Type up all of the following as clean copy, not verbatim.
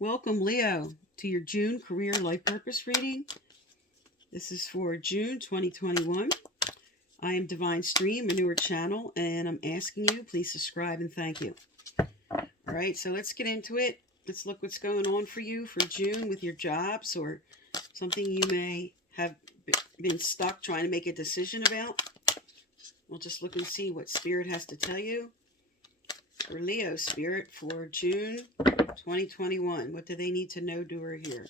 Welcome, Leo, to your June Career Life Purpose reading. This is for June 2021. I am Divine Stream, a newer channel, and I'm asking you, please subscribe and thank you. All right, so let's get into it. Let's look what's going on for you for June with your jobs or something you may have been stuck trying to make a decision about. We'll just look and see what Spirit has to tell you. For Leo Spirit for June 2021. What do they need to know, do, or hear?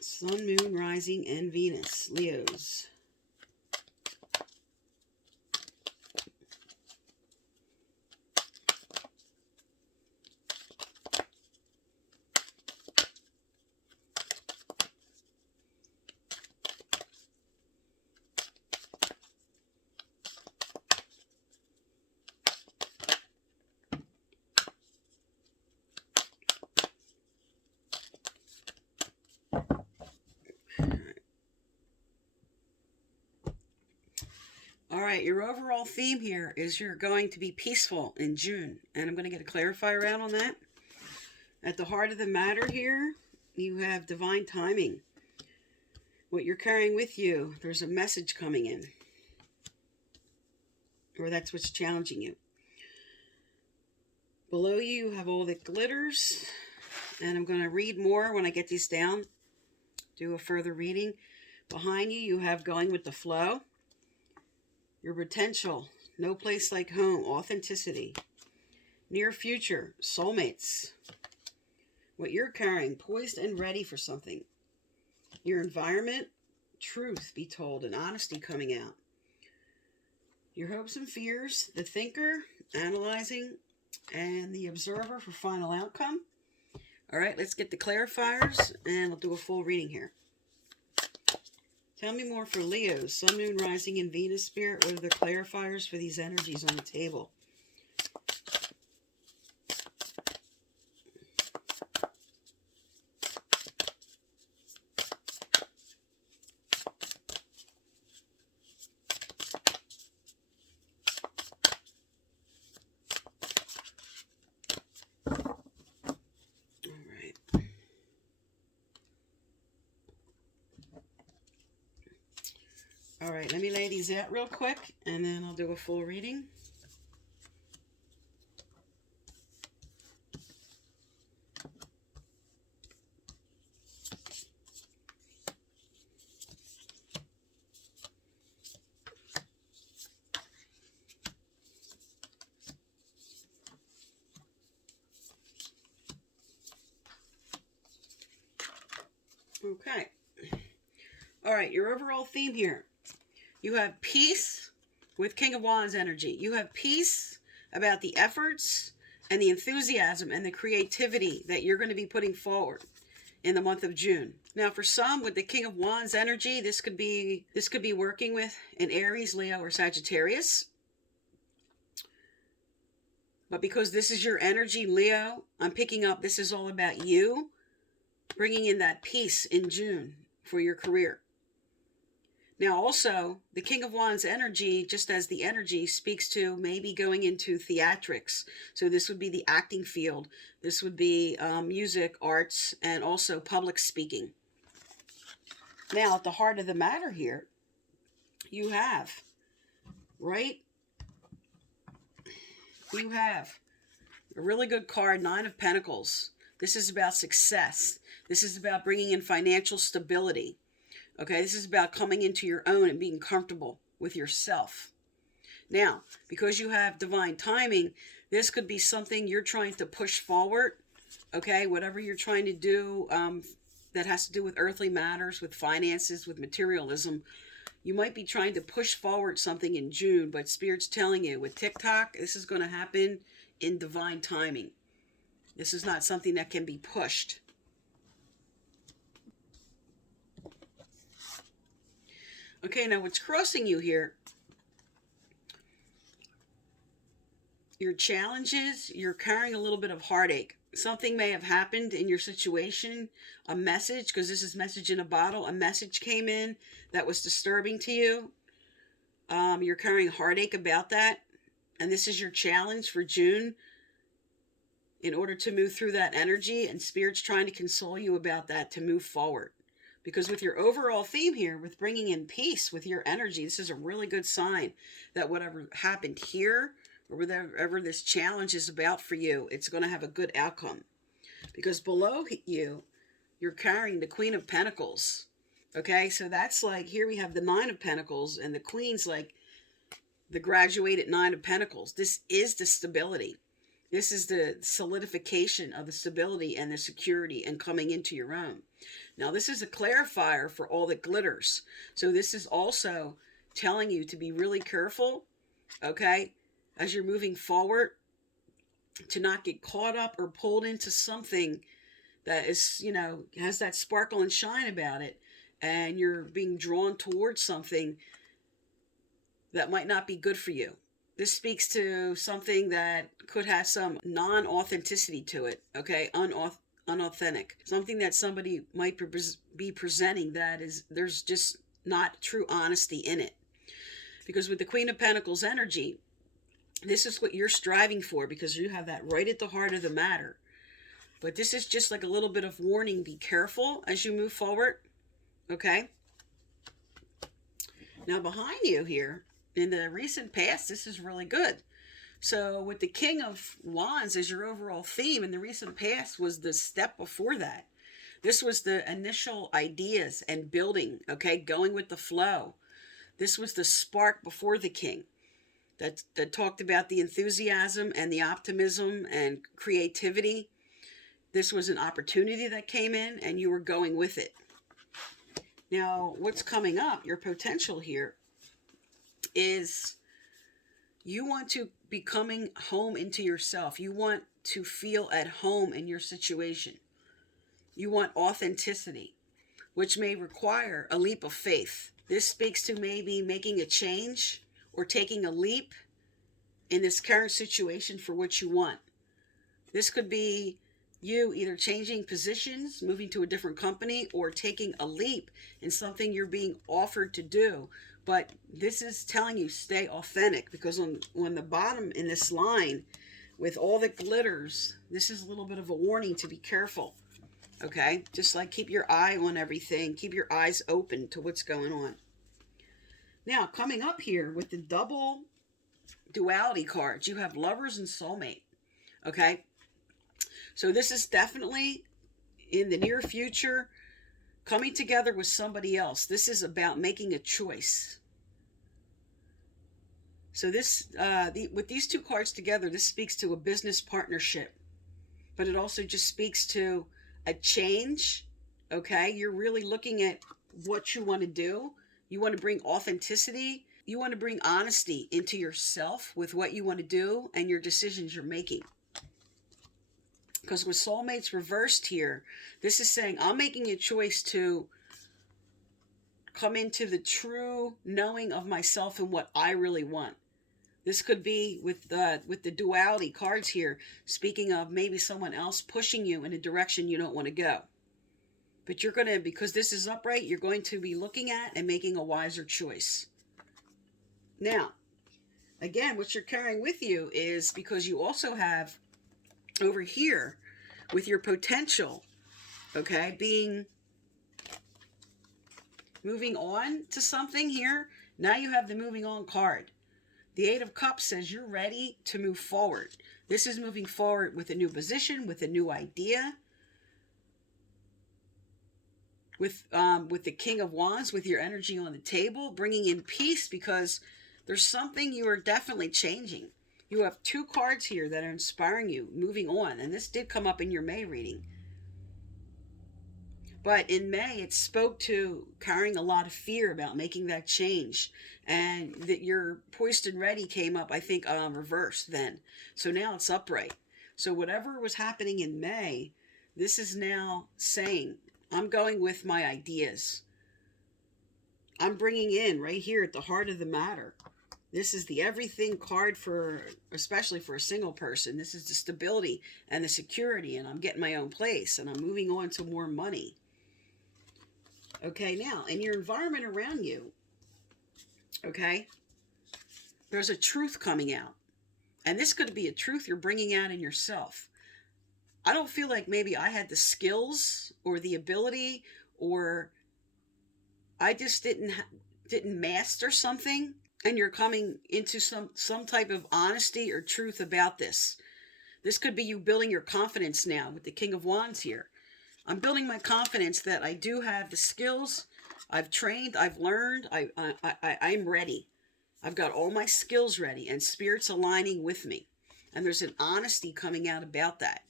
Sun, Moon, Rising, and Venus. Leos. All right, your overall theme here is you're going to be peaceful in June. And I'm going to get a clarifier out on that. At the heart of the matter here, you have divine timing. What you're carrying with you, there's a message coming in. Or that's what's challenging you. Below you have all the glitters. And I'm going to read more when I get these down. Do a further reading. Behind you, you have going with the flow. Your potential, no place like home, authenticity. Near future, soulmates. What you're carrying, poised and ready for something. Your environment, truth be told, and honesty coming out. Your hopes and fears, the thinker, analyzing, and the observer for final outcome. All right, let's get the clarifiers, and we'll do a full reading here. Tell me more for Leos, Sun, Moon, Rising, and Venus Spirit. What are the clarifiers for these energies on the table? All right, let me lay these out real quick, and then I'll do a full reading. Okay. All right, your overall theme here. You have peace with King of Wands energy. You have peace about the efforts and the enthusiasm and the creativity that you're going to be putting forward in the month of June. Now, for some, with the King of Wands energy, this could be working with an Aries, Leo, or Sagittarius. But because this is your energy, Leo, I'm picking up this is all about you bringing in that peace in June for your career. Now, also, the King of Wands energy, just as the energy, speaks to maybe going into theatrics. So this would be the acting field. This would be music, arts, and also public speaking. Now, at the heart of the matter here, you have, right? You have a really good card, Nine of Pentacles. This is about success. This is about bringing in financial stability. Okay, this is about coming into your own and being comfortable with yourself. Now, because you have divine timing, this could be something you're trying to push forward. Okay, whatever you're trying to do that has to do with earthly matters, with finances, with materialism, you might be trying to push forward something in June, but Spirit's telling you with TikTok, this is going to happen in divine timing. This is not something that can be pushed. Okay, now what's crossing you here, your challenges, you're carrying a little bit of heartache. Something may have happened in your situation, a message, because this is message in a bottle, a message came in that was disturbing to you. You're carrying heartache about that, and this is your challenge for June. in order to move through that energy, and Spirit's trying to console you about that to move forward. Because with your overall theme here, with bringing in peace with your energy, this is a really good sign that whatever happened here, or whatever this challenge is about for you, it's going to have a good outcome. Because below you, you're carrying the Queen of Pentacles. Okay, so that's like, here we have the Nine of Pentacles, and the Queen's like the graduated Nine of Pentacles. This is the stability. This is the solidification of the stability and the security and coming into your own. Now, this is a clarifier for all that glitters. So this is also telling you to be really careful, okay, as you're moving forward, to not get caught up or pulled into something that is, you know, has that sparkle and shine about it, and you're being drawn towards something that might not be good for you. This speaks to something that could have some non-authenticity to it, okay? Unauthentic. Something that somebody might be presenting that is, there's just not true honesty in it. Because with the Queen of Pentacles energy, this is what you're striving for, because you have that right at the heart of the matter. But this is just like a little bit of warning. Be careful as you move forward, okay? Now behind you here, in the recent past, this is really good. So with the King of Wands as your overall theme, in the recent past was the step before that. This was the initial ideas and building, okay, going with the flow. This was the spark before the King that talked about the enthusiasm and the optimism and creativity. This was an opportunity that came in, and you were going with it. Now, what's coming up, your potential here, is you want to be coming home into yourself. You want to feel at home in your situation. You want authenticity, which may require a leap of faith. This speaks to maybe making a change or taking a leap in this current situation for what you want. This could be you either changing positions, moving to a different company, or taking a leap in something you're being offered to do. But this is telling you stay authentic, because on the bottom in this line with all the glitters, this is a little bit of a warning to be careful. Okay? Just like keep your eye on everything. Keep your eyes open to what's going on. Now, coming up here with the double duality cards, you have Lovers and Soulmate. Okay? So this is definitely in the near future coming together with somebody else. This is about making a choice. So this, with these two cards together, this speaks to a business partnership. But it also just speaks to a change, okay? You're really looking at what you want to do. You want to bring authenticity. You want to bring honesty into yourself with what you want to do and your decisions you're making. Because with soulmates reversed here, this is saying I'm making a choice to come into the true knowing of myself and what I really want. This could be with the duality cards here, speaking of maybe someone else pushing you in a direction you don't want to go. But you're going to, because this is upright, you're going to be looking at and making a wiser choice. Now, again, what you're carrying with you is because you also have over here with your potential, okay, moving on to something here. Now you have the moving on card. The Eight of Cups says you're ready to move forward. This is moving forward with a new position, with a new idea. With the King of Wands, with your energy on the table, bringing in peace, because there's something you are definitely changing. You have two cards here that are inspiring you, moving on. And this did come up in your May reading. But in May, it spoke to carrying a lot of fear about making that change. And that your poised and ready came up, I think, reversed then. So now it's upright. So whatever was happening in May, this is now saying, I'm going with my ideas. I'm bringing in right here at the heart of the matter. This is the everything card for, especially for a single person. This is the stability and the security, and I'm getting my own place, and I'm moving on to more money. Okay, now, in your environment around you, okay, there's a truth coming out. And this could be a truth you're bringing out in yourself. I don't feel like maybe I had the skills or the ability, or I just didn't master something, and you're coming into some type of honesty or truth about this. This could be you building your confidence now with the King of Wands here. I'm building my confidence that I do have the skills. I've trained, I've learned, I'm ready. I've got all my skills ready, and Spirit's aligning with me. And there's an honesty coming out about that.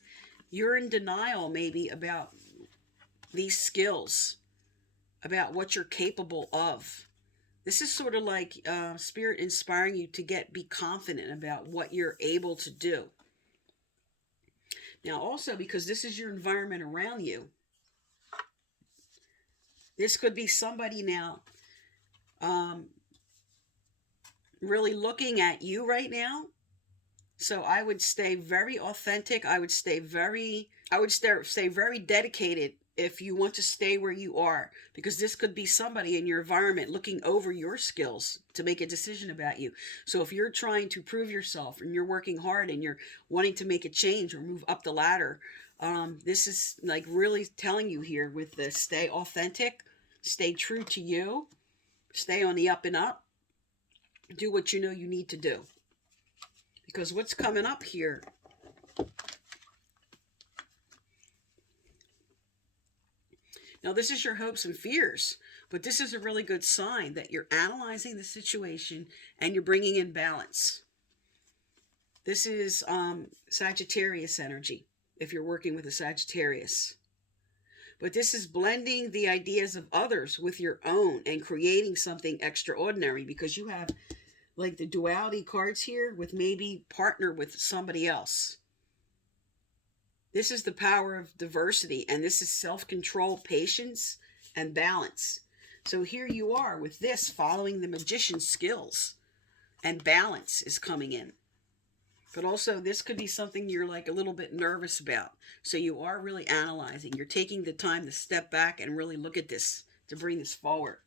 You're in denial maybe about these skills, about what you're capable of. This is sort of like Spirit inspiring you to be confident about what you're able to do. Now also, because this is your environment around you, this could be somebody now really looking at you right now. So I would stay very authentic. I would stay very dedicated if you want to stay where you are, because this could be somebody in your environment looking over your skills to make a decision about you. So if you're trying to prove yourself and you're working hard and you're wanting to make a change or move up the ladder, this is like really telling you here with the stay authentic, stay true to you, stay on the up and up, do what you know you need to do. Because what's coming up here, now this is your hopes and fears, but this is a really good sign that you're analyzing the situation and you're bringing in balance. This is Sagittarius energy, if you're working with a Sagittarius. But this is blending the ideas of others with your own and creating something extraordinary, because you have like the duality cards here with maybe partner with somebody else. This is the power of diversity, and this is self-control, patience, and balance. So here you are with this, following the magician's skills, and balance is coming in. But also this could be something you're like a little bit nervous about. So you are really analyzing. You're taking the time to step back and really look at this, to bring this forward.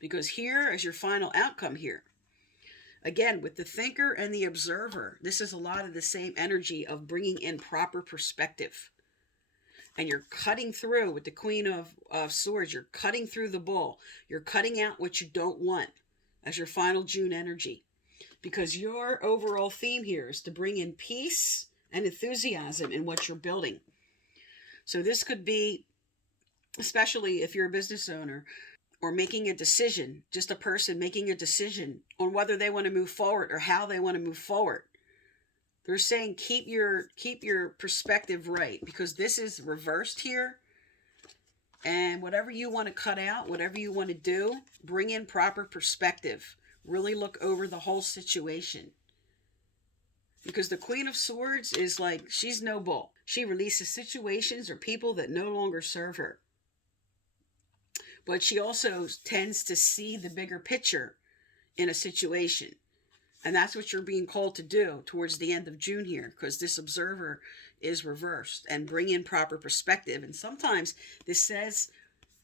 Because here is your final outcome here. Again, with the thinker and the observer, this is a lot of the same energy of bringing in proper perspective. And you're cutting through with the Queen of Swords. You're cutting through the bull. You're cutting out what you don't want as your final June energy. Because your overall theme here is to bring in peace and enthusiasm in what you're building. So this could be, especially if you're a business owner, or making a decision, just a person making a decision on whether they want to move forward or how they want to move forward. They're saying keep your perspective right, because this is reversed here. And whatever you want to cut out, whatever you want to do, bring in proper perspective. Really look over the whole situation. Because the Queen of Swords is like, she's no bull. She releases situations or people that no longer serve her. But she also tends to see the bigger picture in a situation. And that's what you're being called to do towards the end of June here, because this observer is reversed, and bring in proper perspective. And sometimes this says,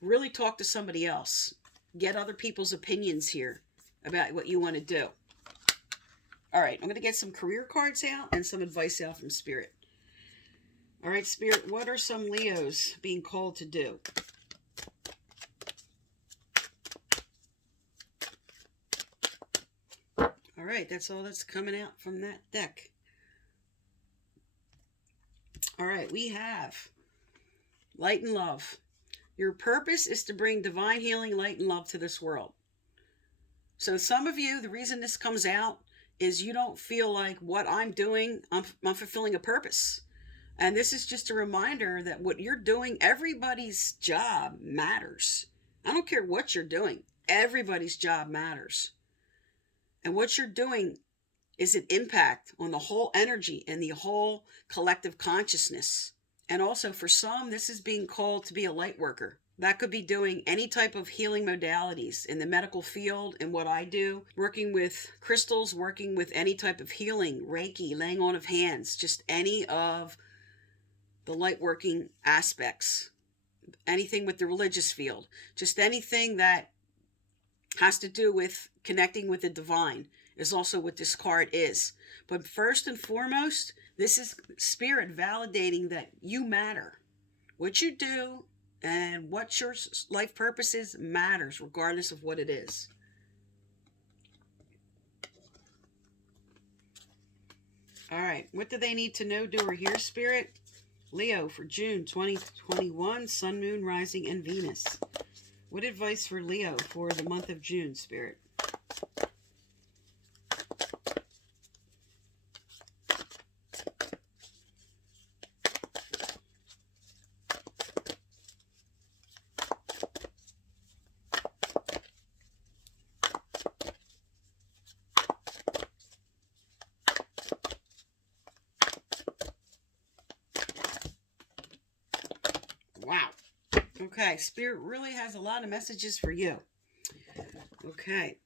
really talk to somebody else. Get other people's opinions here about what you want to do. All right, I'm going to get some career cards out and some advice out from Spirit. All right, Spirit, what are some Leos being called to do? All right, that's all that's coming out from that deck. All right, we have light and love. Your purpose is to bring divine healing, light, and love to this world. So some of you, the reason this comes out is you don't feel like what I'm doing, I'm fulfilling a purpose. And this is just a reminder that what you're doing, everybody's job matters. I don't care what you're doing. Everybody's job matters. And what you're doing is an impact on the whole energy and the whole collective consciousness. And also for some, this is being called to be a light worker. That could be doing any type of healing modalities in the medical field, and what I do, working with crystals, working with any type of healing, Reiki, laying on of hands, just any of the light working aspects, anything with the religious field, just anything that has to do with connecting with the divine is also what this card is. But first and foremost, This is Spirit validating that you matter. What you do and what your life purpose is matters, regardless of what it is. All right, what do they need to know, do, or hear, Spirit? Leo for June 2021, Sun, Moon, Rising, and Venus. What advice for Leo for the month of June, Spirit? Wow. Okay, Spirit really has a lot of messages for you. Okay.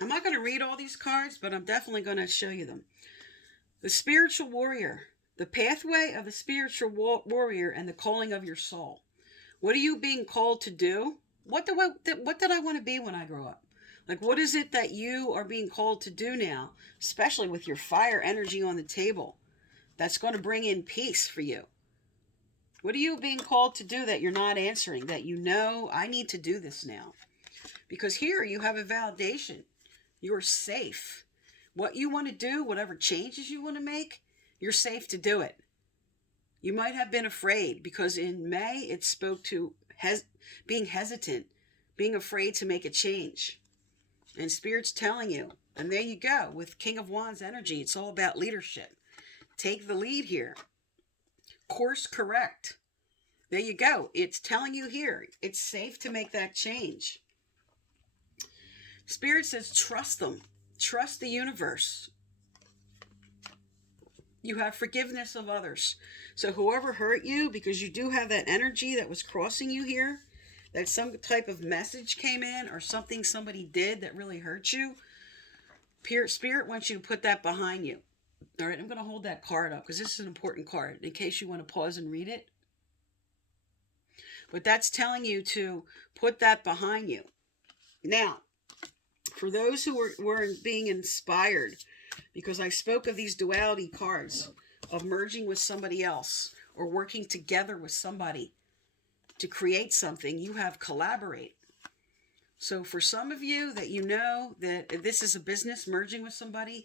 I'm not going to read all these cards, but I'm definitely going to show you them. The spiritual warrior. The pathway of the spiritual warrior and the calling of your soul. What are you being called to do? What did I want to be when I grow up? Like, what is it that you are being called to do now, especially with your fire energy on the table, that's going to bring in peace for you? What are you being called to do that you're not answering, that you know, I need to do this now? Because here you have a validation. You're safe. What you want to do, whatever changes you want to make, you're safe to do it. You might have been afraid because in May it spoke to being hesitant, being afraid to make a change. And Spirit's telling you, and there you go, with King of Wands energy, it's all about leadership. Take the lead here. Course correct. There you go. It's telling you here, it's safe to make that change. Spirit says, trust them. Trust the universe. You have forgiveness of others. So whoever hurt you, because you do have that energy that was crossing you here, that some type of message came in or something somebody did that really hurt you, Spirit wants you to put that behind you. All right, I'm going to hold that card up because this is an important card in case you want to pause and read it. But that's telling you to put that behind you. Now, for those who were being inspired, because I spoke of these duality cards, of merging with somebody else or working together with somebody to create something, you have collaborate. So for some of you that you know that this is a business, merging with somebody,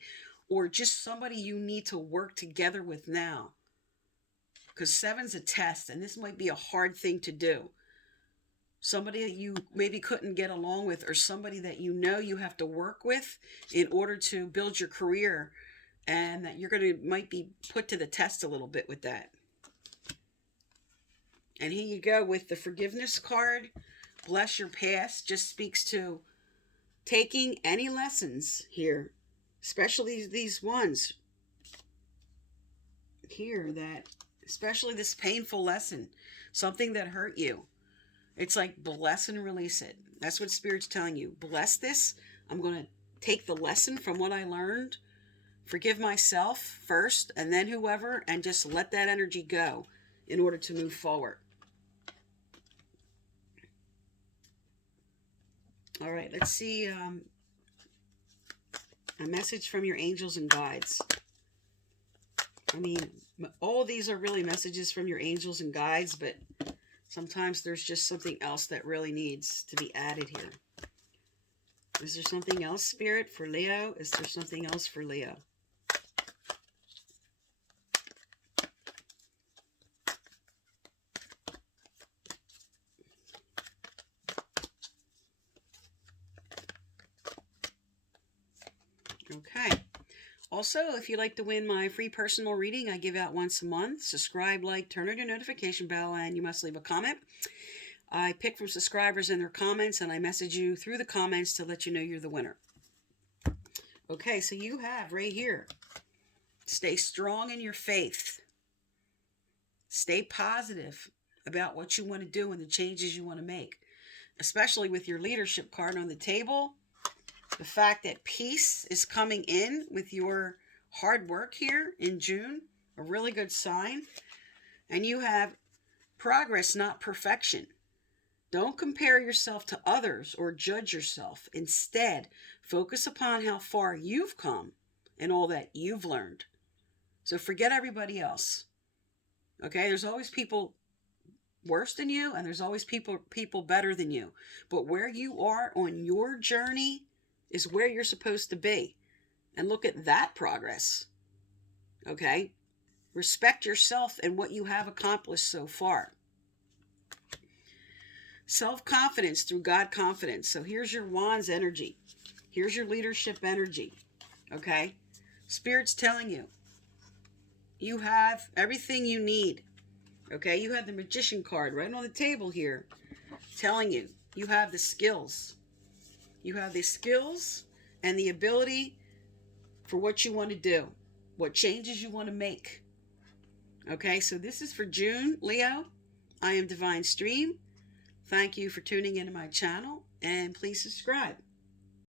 or just somebody you need to work together with now. Because 7's a test, and this might be a hard thing to do. Somebody that you maybe couldn't get along with, or somebody that you know you have to work with in order to build your career, and that you're might be put to the test a little bit with that. And here you go with the forgiveness card. Bless your past just speaks to taking any lessons here, especially these ones here, that especially this painful lesson, something that hurt you. It's like bless and release it. That's what Spirit's telling you. Bless this. I'm going to take the lesson from what I learned, forgive myself first, and then whoever, and just let that energy go in order to move forward. All right, let's see a message from your angels and guides. I mean, all of these are really messages from your angels and guides, but sometimes there's just something else that really needs to be added here. Is there something else, Spirit, for Leo? Is there something else for Leo? Okay. Also, if you'd like to win my free personal reading I give out once a month, subscribe, like, turn on your notification bell, and you must leave a comment. I pick from subscribers and their comments, and I message you through the comments to let you know you're the winner. Okay, so you have right here, stay strong in your faith. Stay positive about what you want to do and the changes you want to make, especially with your leadership card on the table. The fact that peace is coming in with your hard work here in June, a really good sign. And you have progress, not perfection. Don't compare yourself to others or judge yourself. Instead, focus upon how far you've come and all that you've learned. So forget everybody else. Okay? There's always people worse than you, and there's always people better than you. But where you are on your journey is where you're supposed to be. And look at that progress. Okay? Respect yourself and what you have accomplished so far. Self-confidence through God confidence. So here's your wands energy. Here's your leadership energy. Okay? Spirit's telling you, you have everything you need. Okay? You have the magician card right on the table here telling you, you have the skills. You have the skills and the ability for what you want to do, what changes you want to make. Okay? So this is for June, Leo. I am Divine Stream. Thank you for tuning into my channel, and please subscribe.